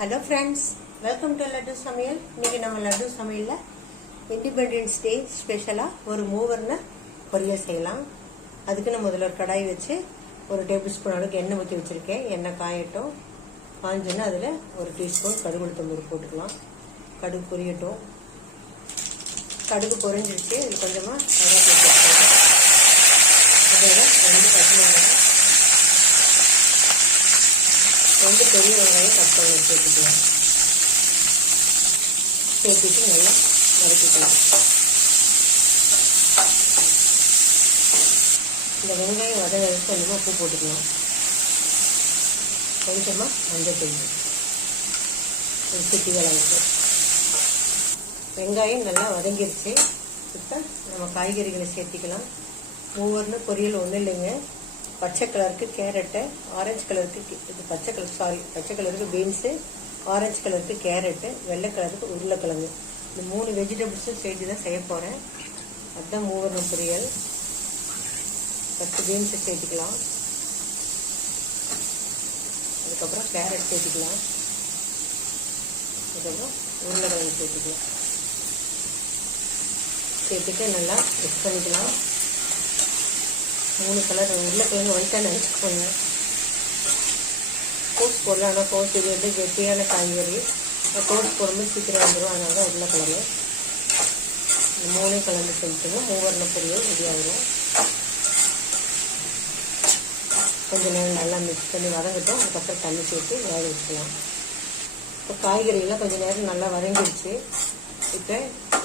Hello friends, welcome to laddu சமையல். இன்னைக்கு நம்ம லட்டு சமையலில் இண்டிபெண்டன்ஸ் டே ஸ்பெஷலாக ஒரு மூவர்னு பொரியல் செய்யலாம். அதுக்கு நான் முதல்ல ஒரு கடாய் வச்சு ஒரு டேபிள் ஸ்பூன் அளவுக்கு எண்ணெய் ஊற்றி வச்சுருக்கேன். எண்ணெய் காயட்டும். காஞ்சோன்னா அதில் ஒரு டீஸ்பூன் கடுகு உளுத்தம்பருப்பு போட்டுக்கலாம். கடுகு பொரியட்டும். கடுகு பொரிஞ்சிருச்சு. இது கொஞ்சமாக கருவேப்பிலை போட்டுக்கலாம். அதோட 2 பச்சை மிளகாய், 2 பெரிய வெங்காயம் கட் பண்ணி சேர்த்துக்கலாம். சேர்த்துட்டு நல்லா வதக்கிக்கலாம். இந்த வெங்காயம் வதங்கிறதுக்கு கொஞ்சமாக உப்பு போட்டுக்கலாம். கொஞ்சமாக மஞ்சள் தூள், ஒரு சிட்டி அளவுக்கு. வெங்காயம் நல்லா வதங்கிருச்சு. இப்போ நம்ம காய்கறிகளை சேர்த்திக்கலாம். மூவர்னு பொரியல் ஒன்றும் இல்லைங்க. பச்சை கலருக்கு கேரட்டு, ஆரஞ்சு கலருக்கு இது பச்சை கலருக்கு பீன்ஸு, ஆரஞ்சு கலருக்கு கேரட்டு, வெள்ளை கலருக்கு உருளைக்கிழங்கு. இந்த 3 வெஜிடபிள்ஸும் சேர்த்து தான் செய்ய போகிறேன். அதுதான் மூவர்னு பொரியல். 10 பீன்ஸு சேர்த்துக்கலாம். அதுக்கப்புறம் கேரட் சேர்த்துக்கலாம். அதுக்கப்புறம் உருளைக்கிழங்கு சேர்த்துக்கலாம். சேர்த்துட்டு நல்லா மிக்ஸ் பண்ணிக்கலாம். 3 கலர் உருளைக்கிழங்கு வந்துட்டா நினச்சிக்கோங்க. கோஸ் போடலாம். ஆனால் கோஸ் இது வந்து கெட்டியான காய்கறி. கோஸ் போடும்போது சீக்கிரம் வந்துடும். அதனால தான் உருளைக்கிழங்கு. இந்த 3 கலந்து செஞ்சுட்டு மூவர்ண பொரியல் ரெடி ஆகிடும். கொஞ்சம் நேரம் நல்லா மிக்ஸ் பண்ணி வதங்கட்டும். அதுக்கப்புறம் தண்ணி சேர்த்து வேக வச்சுக்கலாம். இப்போ காய்கறியெல்லாம் கொஞ்சம் நேரம் நல்லா வதங்கிடுச்சு. இப்போ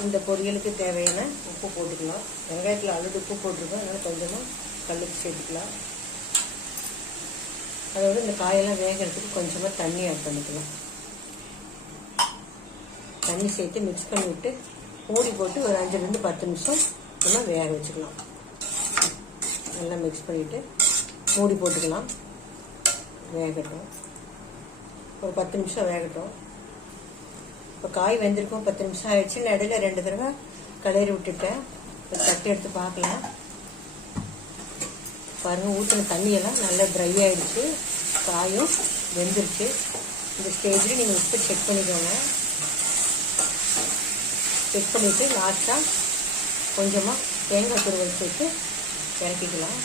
இந்த பொரியலுக்கு தேவையான உப்பு போட்டுக்கலாம். வெங்காயத்தில் ஆல்ரெடி உப்பு போட்டிருக்கோம். அதனால் கொஞ்சமாக கல்லுக்கு சேர்த்துக்கலாம். அதோட இந்த காயெல்லாம் வேகிறதுக்கு கொஞ்சமாக தண்ணி ஆட் பண்ணிக்கலாம். தண்ணி சேர்த்து மிக்ஸ் பண்ணி விட்டு மூடி போட்டு ஒரு 5-10 நிமிஷம் நம்ம வேக வச்சுக்கலாம். நல்லா மிக்ஸ் பண்ணிவிட்டு மூடி போட்டுக்கலாம். வேகட்டும். ஒரு 10 நிமிஷம் வேகட்டும். இப்போ காய் வெந்திருக்கும். 10 நிமிஷம் ஆயிடுச்சு. நான் இடையில 2 தடவை கிளறி விட்டுட்டேன். ஒரு தட்டு எடுத்து பார்க்கலாம். பாருங்கள், ஊற்றின தண்ணியெல்லாம் நல்லா ட்ரை ஆகிடுச்சு. காயும் வெந்துருச்சு. இந்த ஸ்டேஜில் நீங்கள் உப்பு செக் பண்ணிக்கோங்க. செக் பண்ணிவிட்டு லாஸ்ட்டாக கொஞ்சமாக தேங்காய் துருவல் சேர்த்து இறக்கிக்கலாம்.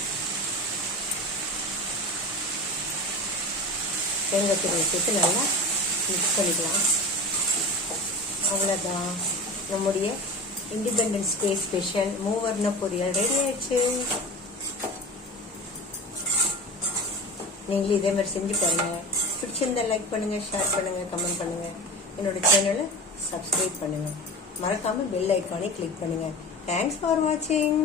தேங்காய் துருவல் சேர்த்து நல்லா மிக்ஸ் பண்ணிக்கலாம். அவ்வளோதான், நம்முடைய இண்டிபெண்டன்ஸ் டே ஸ்பெஷல் மூவர்ண பொரியல் ரெடி ஆயிடுச்சு. நீங்களும் இதே மாதிரி செஞ்சு பாருங்கள். பிடிச்சிருந்தா லைக் பண்ணுங்கள், ஷேர் பண்ணுங்கள், கமெண்ட் பண்ணுங்கள். என்னோட சேனலை சப்ஸ்கிரைப் பண்ணுங்கள். மறக்காமல் பெல் ஐக்கானை கிளிக் பண்ணுங்கள். தேங்க்ஸ் ஃபார் வாட்சிங்.